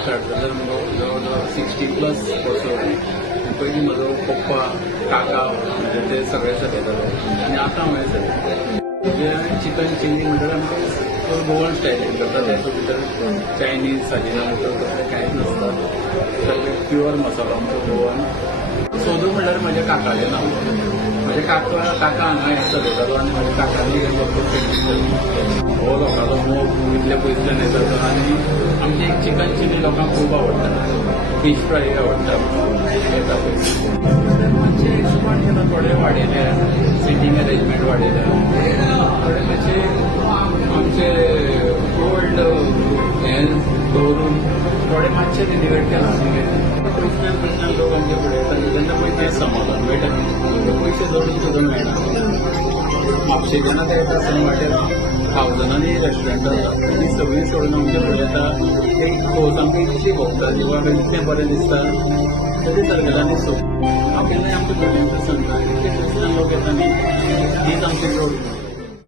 Start जाल्यार जवळ जवळ 60+ वर्सां जाली. पयलीं म्हजो पप्पा काका म्हणजे ते सगळे चलयताले आनी आतां हांवें चलयता. म्हणजे चिकन चिली म्हणल्यार आमकां गोवन स्टायलीन करता. तेच्या भितर चायनीज साजिना मोटो तसलें कांयच नासता. सगळें प्युअर मसालो आमचो गोवन. सोदू म्हणल्यार म्हज्या काकाचें नांव. म्हजे काका हांगा चलयतालो आनी म्हज्या काकांनी भरपूर ट्रेनींग केली. हो लोकांचो मोग इतले पयसल्यान येता आनी आमची एक चिकन चिली लोकांक खूब आवडटा. फीश फ्राय आवडटा येता पळय. मातशें एक्सपांड केला, थोडे वाडयले, सिटींग अरेंजमेंट वाडयल्या, थोडे मातशे आमचे ओल्ड हें दवरून थोडे मातशे रिनोवेट केला. क्रिस्टियन लोक आमचे फुडें येतात तेन्ना पळय तें समाधान मेळटा. पयशे जोडून सुद्दां मेळना. म्हापशे जेन्ना ते येता सन वाटेर 1000 रेस्टॉरंट आसा, ती सगळीं सोडून आमचे फुडें येता. एक खोस आमकां इतली भोगता जिवाक इतलें बरें दिसता. तरी सर्कलांनी हांव केन्नाय आमच्या बिल्डींगचो सांगता इतले क्रिस्टियन लोक येता न्ही, तीच आमची जोड.